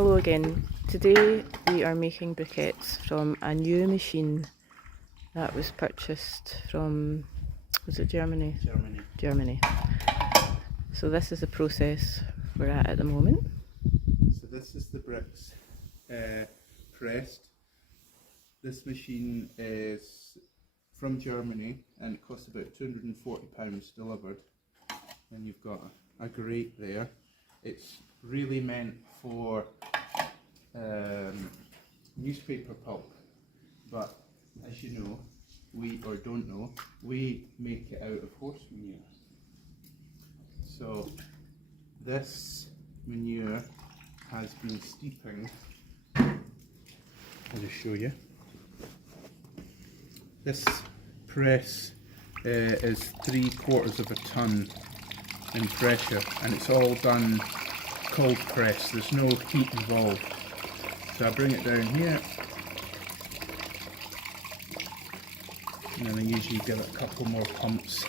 Hello again. Today we are making briquettes from a new machine that was purchased from, was it Germany? Germany. So this is the process we're at the moment. So this is the bricks pressed. This machine is from Germany and it costs about £240 delivered. And you've got a grate there. It's really meant for newspaper pulp, but as you know, or don't know, we make it out of horse manure. So this manure has been steeping. I'll just show you. This press is 3/4 of a ton in pressure, and it's all done cold press. There's no heat involved. So I bring it down here, and then I usually give it a couple more pumps.